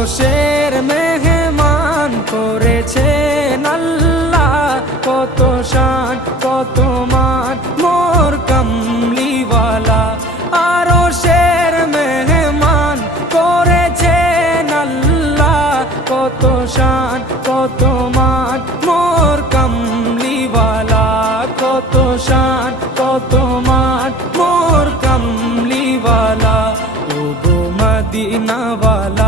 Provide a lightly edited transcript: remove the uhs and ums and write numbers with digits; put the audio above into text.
আরশের মেহমান করেছেন আল্লাহ, কত শান কত মান মোর কামলিওয়ালা। আরশের মেহমান করেছেন আল্লাহ, কত শান কত মান মোর কামলিওয়ালা, কত শান কত মান মোর কামলিওয়ালা। ও গো মদিনাওয়ালা